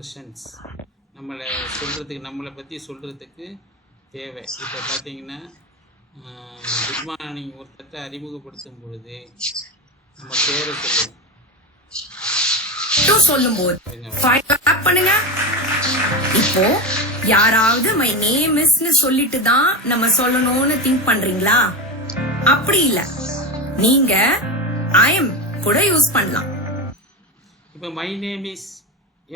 Expressions நம்மளை சொல்கிறதுக்கு, நம்மளை பற்றி சொல்கிறதுக்கு தேவை. இப்போ பார்த்தீங்கன்னா குட் மார்னிங் ஒருத்தட்ட அறிமுகப்படுத்தும் பொழுது நம்ம பேரை சொல்லும்போது பண்ணுங்க. இப்போ யாராவது மை நேம் இஸ்னு சொல்லிட்டு தான் நம்ம சொல்லணும்னு திங்க் பண்றீங்களா? அப்படி இல்ல, நீங்க ஐ எம் கூட யூஸ் பண்ணலாம். இப்போ my name is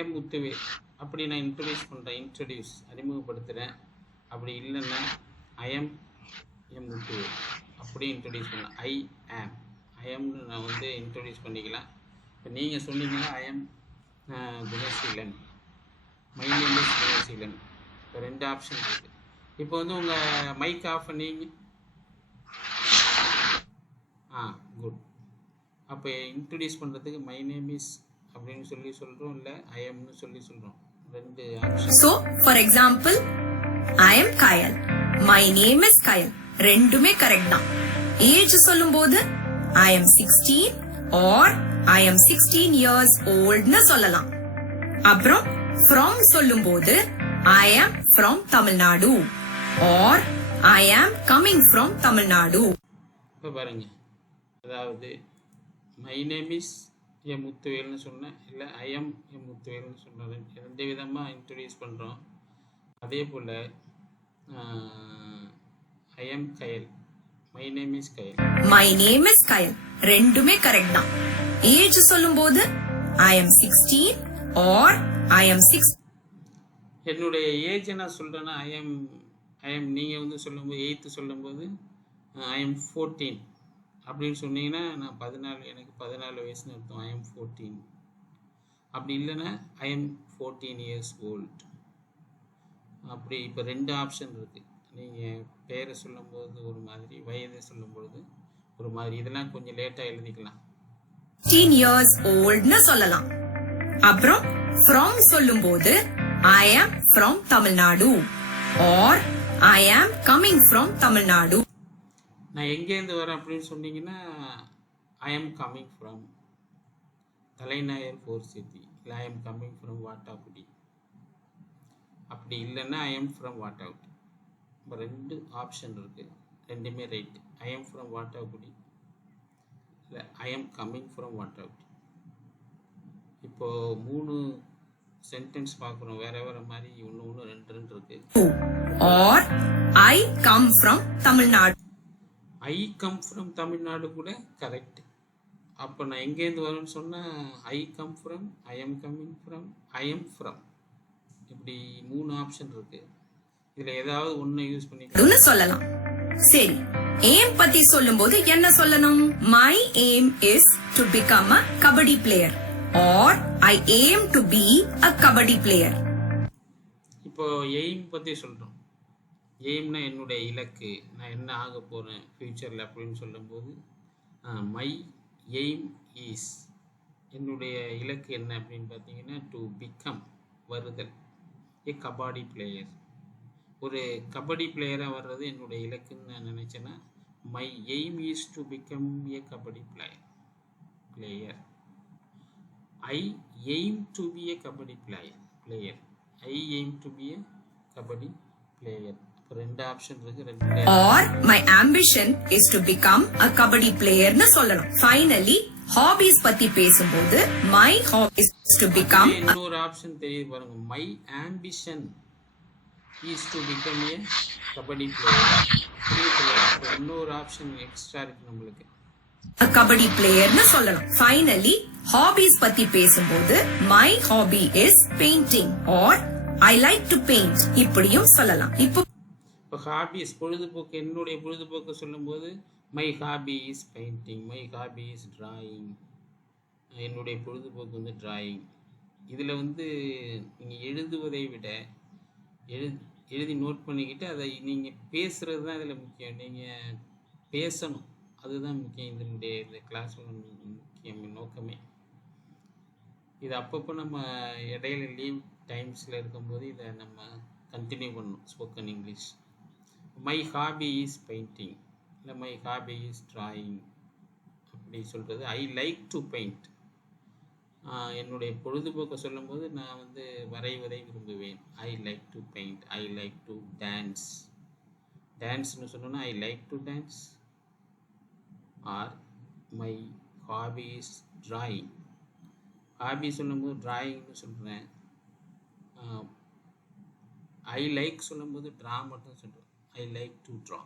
M Muthuvel அப்படி நான் இன்ட்ரடியூஸ் அறிமுகப்படுத்துகிறேன். அப்படி இல்லைன்னா ஐ எம் எம் முத்துவேல் அப்படி இன்ட்ரடியூஸ் பண்ணலாம். ஐ எம்னு நான் வந்து இன்ட்ரடியூஸ் பண்ணிக்கலாம். இப்போ நீங்கள் சொன்னீங்கன்னா I am Gunaseelan, my name is Gunaseelan. இப்போ 2 ஆப்ஷன் இருக்குது. இப்போ வந்து உங்கள் மைக் ஆஃப் பண்ணீங்க. குட். அப்போ இன்ட்ரடியூஸ் பண்ணுறதுக்கு மை நேம் இஸ் அப்படின்னு சொல்லி சொல்கிறோம், இல்லை ஐ எம்னு சொல்லி சொல்கிறோம். 2 option. So for example I am Kayal, my name is Kayal, ரெண்டுமே கரெக்ட் தான். ஏஜ் சொல்லும்போது I am 16 or I am 16 years oldனு சொல்லலாம். அப்புறம் from சொல்லும்போது I am from Tamil Nadu or I am coming from Tamil Nadu. இப்போ பாருங்க, அதாவது மை நேம் இஸ் எம் முத்துவேல்னு சொன்னேன், இல்லை ஐ எம் எம் முத்துவேல்னு சொன்னேன். 2 விதமாக இன்ட்ரடியூஸ் பண்ணுறோம். அதே போல் I am Kayal, my name is Kayal, my name is Kayal, ரெண்டுமே கரெக்ட் தான். ஏஜ் சொல்லும்போது I am 16 or I am 6. என்னுடைய ஏஜ் நான் சொல்கிறேன்னா ஐ எம் நீங்கள் வந்து சொல்லும்போது 8th சொல்லும்போது ஐ எம் 14 அப்படின்னு சொன்னீங்கன்னா நான் 14, எனக்கு 14 வயசுன்னு அர்த்தம். I am 14. அப்படி இல்லைன்னா ஐ எம் 14 years old. அப்படி இப்போ 2 ஆப்ஷன் இருக்குது. நீங்கள் பேரை சொல்லும்போது ஒரு மாதிரி, வயதை சொல்லும்பொழுது ஒரு மாதிரி. இதெல்லாம் கொஞ்சம் லேட்டாக எழுதிக்கலாம். 16 years oldனு சொல்லலாம். அப்புறம் from சொல்லும்போது I am from Tamil Nadu or I am coming from Tamil Nadu. நான் எங்கேருந்து வரேன் அப்படின்னு சொன்னீங்கன்னா I am coming from Thalainayar four city, இல்லை I am coming from Vattakudi. அப்படி இல்லைன்னா ஐ எம் ஃப்ரம் வாட்டாக்குடி. இப்போ 2 ஆப்ஷன் இருக்குது, ரெண்டுமே right. I am from Vattakudi, இல்லை I am coming from Vattakudi. இப்போது 3 சென்டென்ஸ் பார்க்குறோம், வேற வேற மாதிரி. ஒன்று 2 இருக்குது. or I come from Tamil Nadu. I come from Tamil Nadu கூட கரெக்ட். அப்போ நான் எங்கேருந்து வரேன்னு சொன்னால் I come from, I am coming from, I am from. இப்படி 3 ஆப்ஷன் இருக்கு. இதில் ஏதாவது ஒன்று யூஸ் பண்ணிக்கலாம் சொல்லலாம். சரி, ஏம் பத்தி சொல்லும்போது என்ன சொல்லணும்? My aim is to become a kabaddi player or I aim to be a kabaddi player. இப்போ எய்ம் பற்றி சொல்கிறோம். எய்ம்னா என்னுடைய இலக்கு, நான் என்ன ஆக போகிறேன் ஃப்யூச்சரில் அப்படின்னு சொல்லும்போது மை எய்ம் இஸ், என்னுடைய இலக்கு என்ன அப்படின்னு பார்த்தீங்கன்னா டு பிகம், வருதல், ஏ கபடி பிளேயர். ஒரு கபடி பிளேயராக வர்றது என்னுடைய இலக்குன்னு நான் நினச்சேன்னா my aim is to become a kabaddi player. I aim to be a kabaddi player. I aim to be a kabaddi player. 2 option இருக்கு. or my ambition is to become a kabadi player னு சொல்லணும். finally hobbies பத்தி பேசும்போது my hobby is to become இன்னொரு option தெரியுது பாருங்க, my ambition is to become a kabadi player. இன்னொரு option extra இருக்கு நம்மளுக்கு, a kabadi player னு சொல்லணும். finally hobbies பத்தி பேசும்போது my hobby is painting or I like to paint இப்படியும் சொல்லலாம். இப்போ ஹாபிஸ், பொழுதுபோக்கு, என்னுடைய பொழுதுபோக்கு சொல்லும்போது my hobby is painting, my hobby is drawing. என்னுடைய பொழுதுபோக்கு வந்து டிராயிங். இதில் வந்து நீங்கள் எழுதுவதை விட எழுதி நோட் பண்ணிக்கிட்டு அதை நீங்கள் பேசுகிறது தான் இதில் முக்கியம். நீங்கள் பேசணும், அதுதான் முக்கியம். இந்த கிளாஸ் முக்கியம் நோக்கமே. இது அப்பப்போ நம்ம இடையில லீவ் டைம்ஸில் இருக்கும்போது இதை நம்ம கண்டினியூ பண்ணணும். Spoken English. My hobby is painting, இல்லை மை ஹாபி இஸ் டிராயிங் அப்படி சொல்கிறது. ஐ லைக் டு பெயிண்ட், என்னுடைய பொழுதுபோக்கை சொல்லும்போது நான் வந்து வரைவதை விரும்புவேன். I like to paint, I like to dance. டான்ஸ்னு சொன்னோன்னா I like to dance. Or my hobby is drawing. Hobby சொல்லும்போது டிராயிங்னு சொல்கிறேன். ஐ லைக் சொல்லும்போது ட்ரா மட்டும் சொல்கிறேன். I like to draw.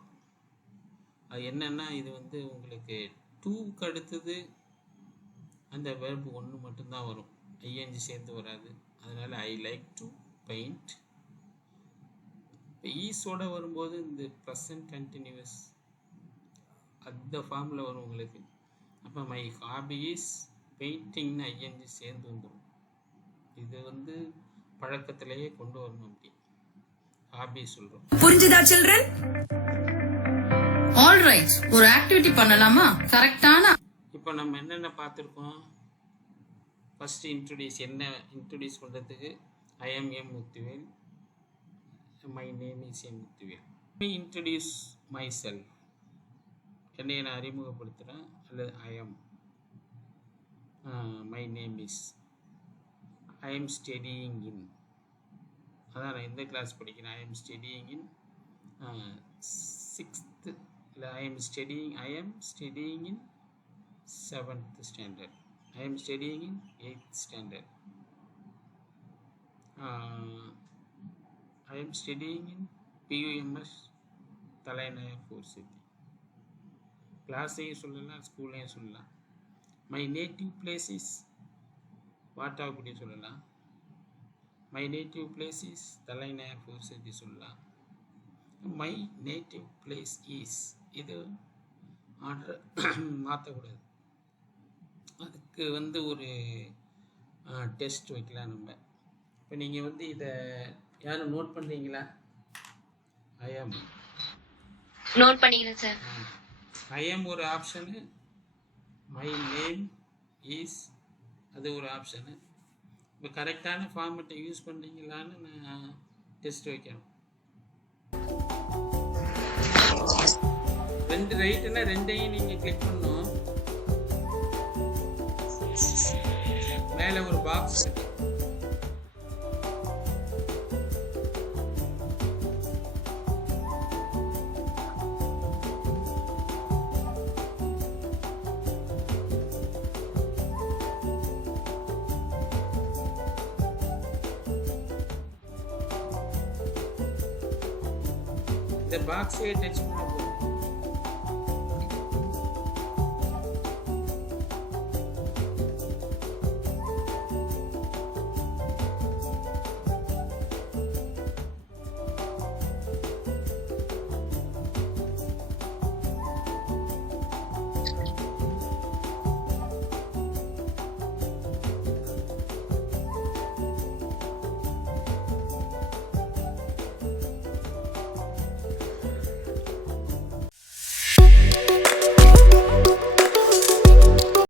அது என்னென்னா இது வந்து உங்களுக்கு டூக்கு அடுத்தது அந்த வேர்பு ஒன்று மட்டும்தான் வரும், ஐஎன்ஜி சேர்த்து வராது. அதனால் ஐ லைக் டு பெயிண்ட். இப்போ ஈஸோட வரும்போது இந்த ப்ரெசன்ட் கண்டினியூஸ் அந்த ஃபார்மில் வரும் உங்களுக்கு. அப்போ மை ஹாபி இஸ் பெயிண்டிங்னு ஐஎன்ஜி சேர்ந்து வந்துடும். இது வந்து பழக்கத்திலேயே கொண்டு வரணும். அப்படி ஹாபி சொல்கிறோம். புரிஞ்சுதா சில்ட்ரன்? ஆல் ரைட், ஒரு ஆக்டிவிட்டி பண்ணலாமா? கரெக்டான இப்போ நம்ம என்னென்ன பார்த்துருக்கோம்? ஃபஸ்ட்டு இன்ட்ரடியூஸ் பண்ணுறதுக்கு I am M Muthuvel, my name is M Muthuvel. Introduce my self, என்னை நான் அறிமுகப்படுத்துகிறேன். அல்லது I am my name is, I am studying இன், அதான் நான் எந்த கிளாஸ் படிக்கிறேன். I am studying in 6th, இல்லை I M studying in 7th standard. I am studying in 8th standard. I am studying in PUMS தலைநகர் fort city. கிளாஸையும் சொல்லலாம், ஸ்கூல்லையும் சொல்லலாம். My native place is Vattakudi சொல்லலாம். மை நேட்டிவ் பிளேஸ் இஸ் தலைநகர் fort city சொல்லலாம். My native place is, இது order மாற்றக்கூடாது. அதுக்கு வந்து ஒரு டெஸ்ட் வைக்கலாம் நம்ம. இப்போ நீங்கள் வந்து இதை யாரும் நோட் பண்ணுறீங்களா? ஐஎம் நோட் பண்ணிக்கிறேன் சார். ஐஎம் ஒரு ஆப்ஷனு, மை நேம் இஸ் அது ஒரு ஆப்ஷனு. இப்போ கரெக்டான ஃபார்மெட்டை யூஸ் பண்ணுறீங்களான்னு நான் டெஸ்ட் வைக்கணும். 2 ரைட்டுன்னா 2ஐயும் நீங்கள் கிளிக் பண்ணணும். மேலே ஒரு பாக்ஸ் இருக்கு. இந்த பாக்ஸே டச்